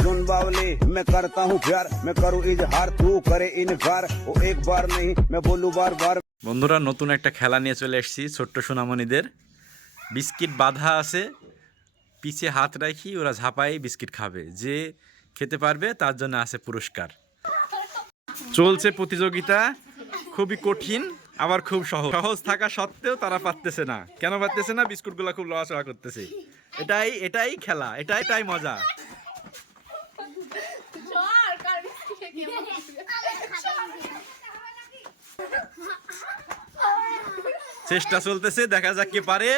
सुन बावली मैं करता हूँ प्यार मैं करूँ इजहार तू करे इनकार वो एक बार नहीं मैं बोलूँ बार बार। বন্ধুরা নতুন একটা খেলা নিয়ে চলে এসেছি ছোট্ট সোনামণিদের। বিস্কিট বাঁধা আছে, পিছে হাত রাখি ওরা ঝাঁপাই বিস্কিট খাবে, যে খেতে পারবে তার জন্য আছে পুরস্কার। চলছে প্রতিযোগিতা, খুবই কঠিন আবার খুব সহজ। সহজ থাকা সত্ত্বেও তারা পারতেছে না। কেন পারতেছে না? বিস্কুটগুলো খুব লড়াচড়া করতেছে। এটাই খেলা, এটাই মজা। চেষ্টা চলতেছে, দেখা যাক কে পারে।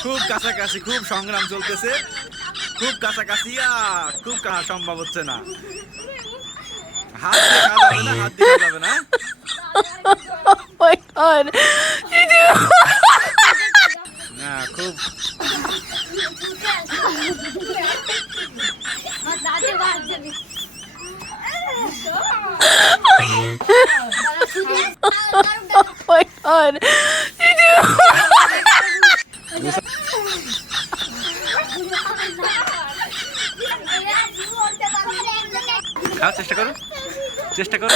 খুব কাছাকাছি, খুব সংগ্রাম চলতেছে, খুব কাছাকাছি, খুব সম্ভব হচ্ছে না। হাত দিয়ে খাওয়া যাবে না, হাত দিয়ে খাওয়া যাবে না। না খুব খাওয়ার চেষ্টা করো, চেষ্টা করো।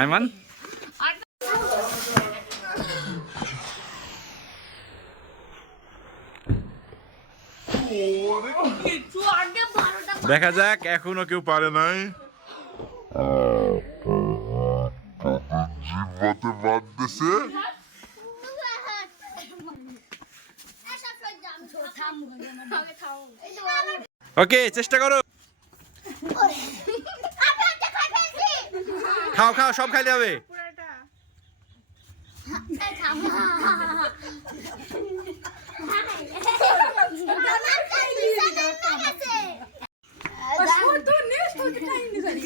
আইমান দেখা যাক, এখনো কেউ পারে নাই। জিহ্বাতে বাদ দিছে। ওকে, চেষ্টা করো। খাও খাও, সব খাইতে হবে।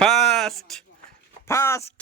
Fast fast